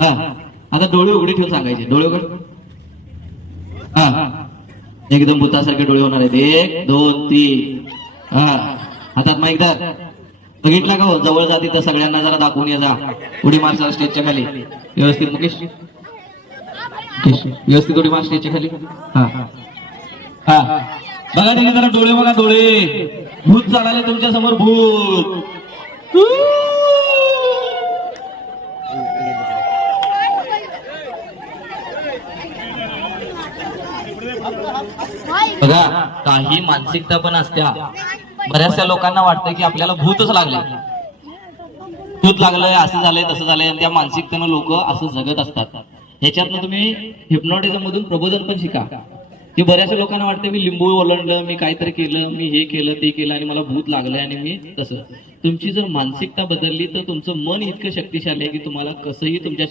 हा आता डोळे उघडे ठेवून सांगायचे. डोळे उघड. हा एकदम भूतासारखे डोळे होणार आहेत. 1 2 3. हा हातात माईक धर. बघितला का हो? जवळ जाती तर सगळ्यांना जरा दाखवून ये जा. उडी मार स्टेजच्या खाली व्यवस्थित. मुकेश व्यवस्थित उडी मार स्टेजच्या खाली. हा हा बघा तिने जरा डोळे बघा. डोळे भूत चालले तुमच्या समोर. भूत बघा. काही मानसिकता पण असत्या. बऱ्याचशा लोकांना वाटतं की आपल्याला भूतच लागले. भूत लागलंय, असं झालंय, तसं झालंय. आणि त्या मानसिकतेनं लोक असं जगत असतात. ह्याच्यातनं तुम्ही हिप्नॉटिझम मधून प्रबोधन पण शिका. की बऱ्याचशा लोकांना वाटतं मी लिंबू ओलांडलं, मी काहीतरी केलं, मी हे केलं ते केलं आणि मला भूत लागलंय आणि मी तसं. तुमची जर मानसिकता बदलली तर तुमचं मन इतकं शक्तिशाली आहे की तुम्हाला कसंही तुमच्या